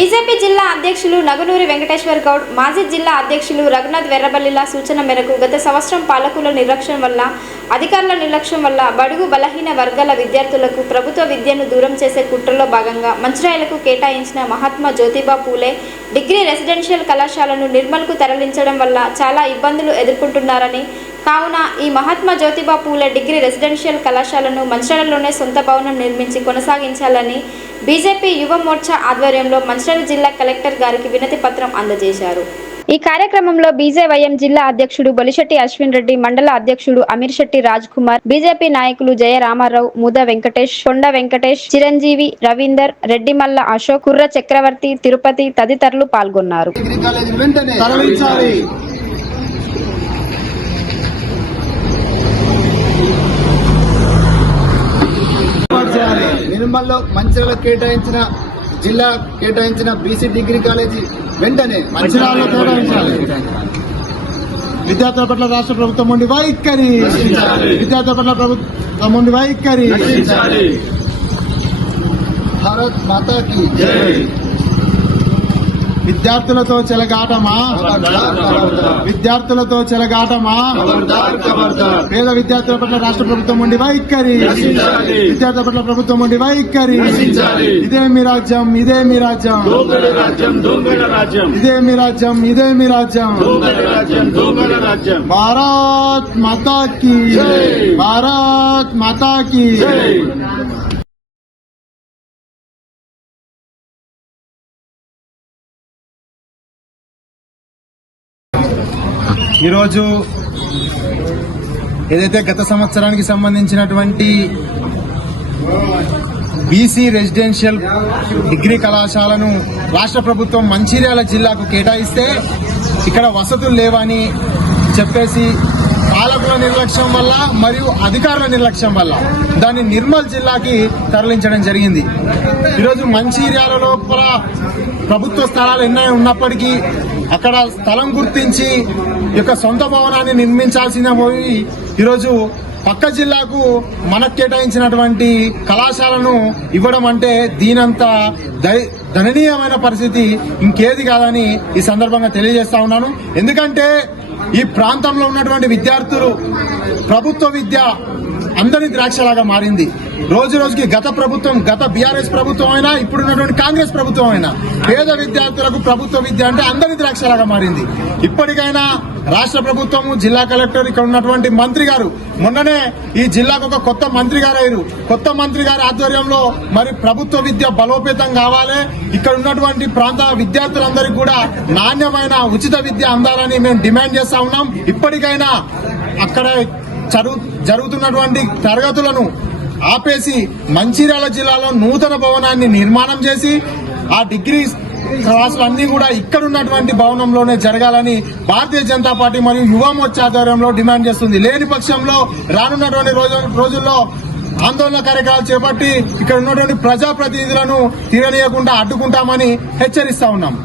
BJP జిల్లా అధ్యక్షులు నగునూరి వెంకటేశ్వర్ గౌడ్, మాజీ జిల్లా అధ్యక్షులు రఘునాథ్ వెర్రబల్లిల సూచన మేరకు గత సంవత్సరం పాలకుల నిర్లక్ష్యం వల్ల, అధికారుల నిర్లక్ష్యం వల్ల బడుగు బలహీన వర్గాల విద్యార్థులకు ప్రభుత్వ విద్యను దూరం చేసే కుట్రలో భాగంగా మంచిర్యాలకు కేటాయించిన మహాత్మా జ్యోతిబా పూలే డిగ్రీ రెసిడెన్షియల్ కళాశాలను నిర్మల్కు తరలించడం వల్ల చాలా ఇబ్బందులు ఎదుర్కొంటున్నారని, కావున ఈ మహాత్మా జ్యోతిబా పూలే డిగ్రీ రెసిడెన్షియల్ కళాశాలను మంచిర్యాలలోనే సొంత భవనం నిర్మించి కొనసాగించాలని బీజేపీ యువ మోర్చా ఆధ్వర్యంలో మంచిర్యాల జిల్లా కలెక్టర్ గారికి వినతి పత్రం అందజేశారు. ఈ కార్యక్రమంలో బీజేవైఎం జిల్లా అధ్యక్షుడు బొలిశెట్టి అశ్విన్ రెడ్డి, మండల అధ్యక్షుడు అమీర్ శెట్టి రాజ్ కుమార్, బీజేపీ నాయకులు జయ రామారావు, ముద వెంకటేష్, కొండ వెంకటేష్, చిరంజీవి, రవీందర్, రెడ్డిమల్ల అశోక్, కుర్ర చక్రవర్తి, తిరుపతి తదితరులు పాల్గొన్నారు. నిర్మల్లో మంచిర్యాల కేటాయించిన బీసీ డిగ్రీ కాలేజీ వెంటనే మంచిర్యాలలో కేటాయించాలి. విద్యార్థుల పట్ల రాష్ట్ర ప్రభుత్వం ఉండి వైఖరి, విద్యార్థుల పట్ల ప్రభుత్వం ఉండి వైఖరి. భారత్ మాతాకి జై. విద్యార్థులతో చెలగాటమా, విద్యార్థులతో చెలగాటమా, పేద విద్యార్థుల పట్ల రాష్ట్ర ప్రభుత్వం ఉండి వైఖరి, విద్యార్థుల పట్ల ప్రభుత్వం ఉండి వైఖరి. ఇదే మీ రాజ్యం, ఇదే మీ రాజ్యం, ఇదే మీ రాజ్యం, ఇదే మీ రాజ్యం. భారత్ మాతాకి, భారత్ మాతాకి. ఈరోజు ఏదైతే గత సంవత్సరానికి సంబంధించినటువంటి బీసీ రెసిడెన్షియల్ డిగ్రీ కళాశాలను రాష్ట్ర ప్రభుత్వం మంచిర్యాల జిల్లాకు కేటాయిస్తే ఇక్కడ వసతులు లేవని చెప్పేసి పాలకుల నిర్లక్ష్యం వల్ల మరియు అధికారుల నిర్లక్ష్యం వల్ల దాన్ని నిర్మల్ జిల్లాకి తరలించడం జరిగింది. ఈరోజు మంచిర్యాల లోపల ప్రభుత్వ స్థలాలు ఎన్నో ఉన్నప్పటికీ అక్కడ స్థలం గుర్తించి యొక్క సొంత భవనాన్ని నిర్మించాల్సిన పోయి ఈరోజు పక్క జిల్లాకు మనకు కేటాయించినటువంటి కళాశాలను ఇవ్వడం అంటే దీనంత దయనీయమైన పరిస్థితి ఇంకేది కాదని ఈ సందర్భంగా తెలియజేస్తా ఉన్నాను. ఎందుకంటే ఈ ప్రాంతంలో ఉన్నటువంటి విద్యార్థులు ప్రభుత్వ విద్య అందరి ద్రాక్షలాగా మారింది. రోజు రోజుకి గత ప్రభుత్వం, గత బీఆర్ఎస్ ప్రభుత్వం అయినా ఇప్పుడున్నటువంటి కాంగ్రెస్ ప్రభుత్వం అయినా పేద విద్యార్థులకు ప్రభుత్వ విద్య అంటే అందరి ద్రాక్షలాగా మారింది. ఇప్పటికైనా రాష్ట్ర ప్రభుత్వము, జిల్లా కలెక్టర్, ఇక్కడ ఉన్నటువంటి మంత్రి గారు, మొన్ననే ఈ జిల్లాకు ఒక కొత్త మంత్రి గారు అయ్యారు. కొత్త మంత్రి గారి ఆధ్వర్యంలో మరి ప్రభుత్వ విద్య బలోపేతం కావాలి, ఇక్కడ ఉన్నటువంటి ప్రాంత విద్యార్థులందరికీ కూడా నాణ్యమైన ఉచిత విద్య అందాలని మేము డిమాండ్ చేస్తా ఉన్నాం. ఇప్పటికైనా అక్కడ జరుగుతున్నటువంటి తరగతులను ఆపేసి మంచిర్యాల జిల్లాలో నూతన భవనాన్ని నిర్మాణం చేసి ఆ డిగ్రీ క్లాసులన్నీ కూడా ఇక్కడ ఉన్నటువంటి భవనంలోనే జరగాలని భారతీయ జనతా పార్టీ మరియు యువ మోర్చా ఆధ్వర్యంలో డిమాండ్ చేస్తుంది. లేని పక్షంలో రానున్నటువంటి రోజుల్లో ఆందోళన కార్యక్రమాలు చేపట్టి ఇక్కడ ఉన్నటువంటి ప్రజాప్రతినిధులను తీరనీయకుండా అడ్డుకుంటామని హెచ్చరిస్తా ఉన్నాం.